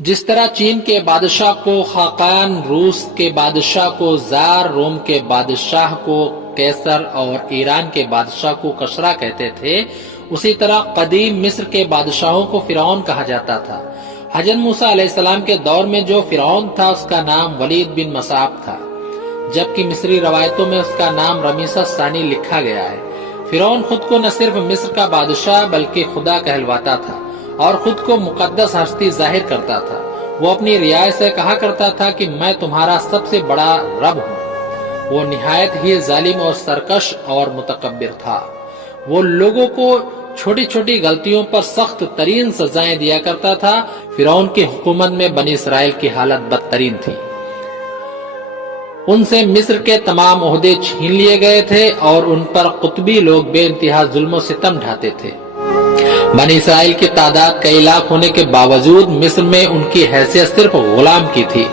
جس طرح چین کے بادشاہ کو خاقان، روس کے بادشاہ کو زار، روم کے بادشاہ کو قیصر اور ایران کے بادشاہ کو کسریٰ کہتے تھے، اسی طرح قدیم مصر کے بادشاہوں کو فرعون کہا جاتا تھا۔ حضرت موسیٰ علیہ السلام کے دور میں جو فرعون تھا اس کا نام ولید بن مصعب تھا، جبکہ مصری روایتوں میں اس کا نام رمیسس ثانی لکھا گیا ہے۔ فرعون خود کو نہ صرف مصر کا بادشاہ بلکہ خدا کہلواتا تھا اور خود کو مقدس ہستی ظاہر کرتا تھا۔ وہ اپنی رعایا سے کہا کرتا تھا کہ میں تمہارا سب سے بڑا رب ہوں۔ وہ نہایت ہی ظالم اور سرکش اور متکبر تھا۔ وہ لوگوں کو چھوٹی چھوٹی غلطیوں پر سخت ترین سزائیں دیا کرتا تھا۔ فرعون کی حکومت میں بنی اسرائیل کی حالت بدترین تھی۔ ان سے مصر کے تمام عہدے چھین لیے گئے تھے اور ان پر قطبی لوگ بے انتہا ظلم و ستم ڈھاتے تھے۔ بنی اسرائیل کی تعداد کئی لاکھ ہونے کے باوجود مصر میں ان کی حیثیت صرف غلام کی تھی۔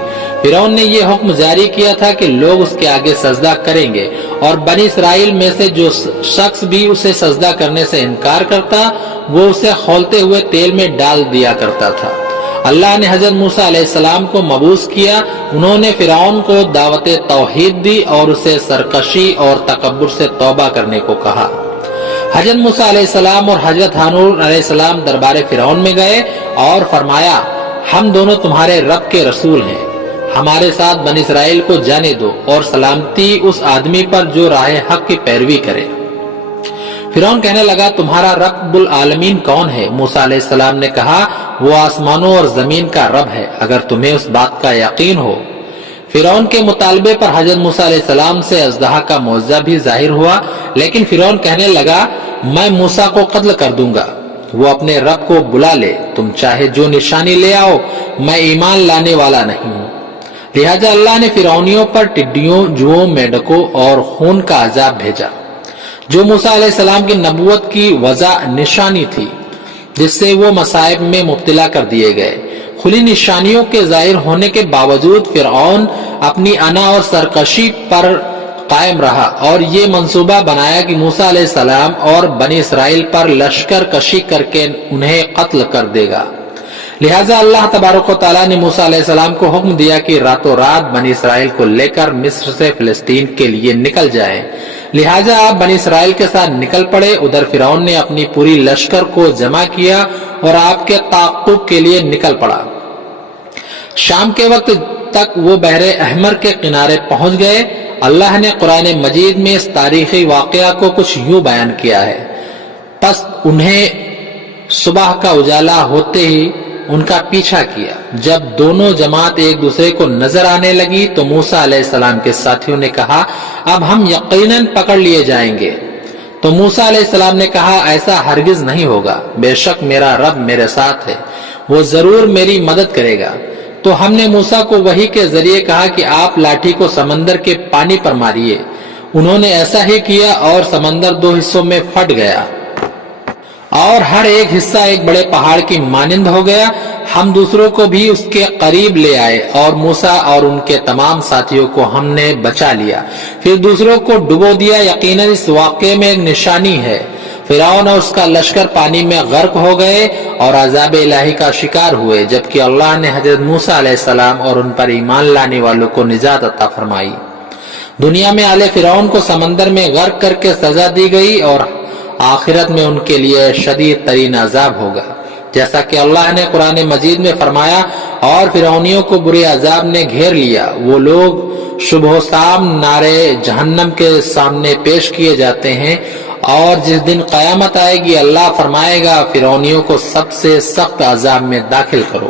فرعون نے یہ حکم جاری کیا تھا کہ لوگ اس کے آگے سجدہ کریں گے اور بنی اسرائیل میں سے جو شخص بھی اسے سجدہ کرنے سے انکار کرتا وہ اسے کھولتے ہوئے تیل میں ڈال دیا کرتا تھا۔ اللہ نے حضرت موسیٰ علیہ السلام کو مبعوث کیا۔ انہوں نے فرعون کو دعوت توحید دی اور اسے سرکشی اور تکبر سے توبہ کرنے کو کہا۔ حضرت موسیٰ علیہ السلام اور حضرت ہارون علیہ السلام دربار فرعون میں گئے اور فرمایا، ہم دونوں تمہارے رب کے رسول ہیں، ہمارے ساتھ بنی اسرائیل کو جانے دو اور سلامتی اس آدمی پر جو راہ حق کی پیروی کرے۔ فرعون کہنے لگا، تمہارا رب العالمین کون ہے؟ موسیٰ علیہ السلام نے کہا، وہ آسمانوں اور زمین کا رب ہے، اگر تمہیں اس بات کا یقین ہو۔ فرعون کے مطالبے پر حضرت موسیٰ علیہ السلام سے اژدہا کا معجزہ بھی ظاہر ہوا، لیکن فرعون کہنے لگا، میں موسیٰ کو قتل کر دوں گا۔ وہ اپنے رب کو بلا لے، تم چاہے جو نشانی لے آؤ، میں ایمان لانے والا نہیں ہوں۔ لہٰذا اللہ نے فرعونیوں پر ٹڈیوں، جوؤں، میڈکوں اور خون کا عذاب بھیجا، جو موسیٰ علیہ السلام کی نبوت کی واضح نشانی تھی، جس سے وہ مصائب میں مبتلا کر دیے گئے۔ کھلی نشانیوں کے ظاہر ہونے کے باوجود فرعون اپنی انا اور سرکشی پر قائم رہا اور یہ منصوبہ بنایا کہ موسیٰ علیہ السلام اور بنی اسرائیل پر لشکر کشی کر کے انہیں قتل کر دے گا۔ لہٰذا اللہ تبارک و تعالیٰ نے موسیٰ علیہ السلام کو حکم دیا کہ راتوں رات بنی اسرائیل کو لے کر مصر سے فلسطین کے لیے نکل جائیں۔ لہٰذا آپ بنی اسرائیل کے ساتھ نکل پڑے۔ ادھر فرعون نے اپنی پوری لشکر کو جمع کیا اور آپ کے تعاقب کے لیے نکل پڑا۔ شام کے وقت تک وہ بحر احمر کے کنارے پہنچ گئے۔ اللہ نے قرآن مجید میں اس تاریخی واقعہ کو کچھ یوں بیان کیا ہے، پس انہیں صبح کا اجالا ہوتے ہی ان کا پیچھا کیا۔ جب دونوں جماعت ایک دوسرے کو نظر آنے لگی تو موسیٰ علیہ السلام کے ساتھیوں نے کہا، اب ہم یقیناً پکڑ لیے جائیں گے۔ تو موسیٰ علیہ السلام نے کہا، ایسا ہرگز نہیں ہوگا، بے شک میرا رب میرے ساتھ ہے، وہ ضرور میری مدد کرے گا۔ تو ہم نے موسیٰ کو وحی کے ذریعے کہا کہ آپ لاٹھی کو سمندر کے پانی پر ماریے۔ انہوں نے ایسا ہی کیا اور سمندر دو حصوں میں پھٹ گیا اور ہر ایک حصہ ایک بڑے پہاڑ کی مانند ہو گیا۔ ہم دوسروں کو بھی اس کے قریب لے آئے اور موسیٰ اور ان کے تمام ساتھیوں کو ہم نے بچا لیا، پھر دوسروں کو ڈبو دیا۔ یقیناً اس واقعے میں ایک نشانی ہے۔ فرعون اور اس کا لشکر پانی میں غرق ہو گئے اور عذاب الہی کا شکار ہوئے، جبکہ اللہ نے حضرت موسیٰ علیہ السلام اور ان پر ایمان لانے والوں کو نجات عطا فرمائی۔ دنیا میں آل فرعون کو سمندر میں غرق کر کے سزا دی گئی اور آخرت میں ان کے لیے شدید ترین عذاب ہوگا، جیسا کہ اللہ نے قرآن مجید میں فرمایا، اور فرعونیوں کو برے عذاب نے گھیر لیا۔ وہ لوگ صبح و شام نارے جہنم کے سامنے پیش کیے جاتے ہیں، اور جس دن قیامت آئے گی اللہ فرمائے گا، فرعونیوں کو سب سے سخت عذاب میں داخل کرو۔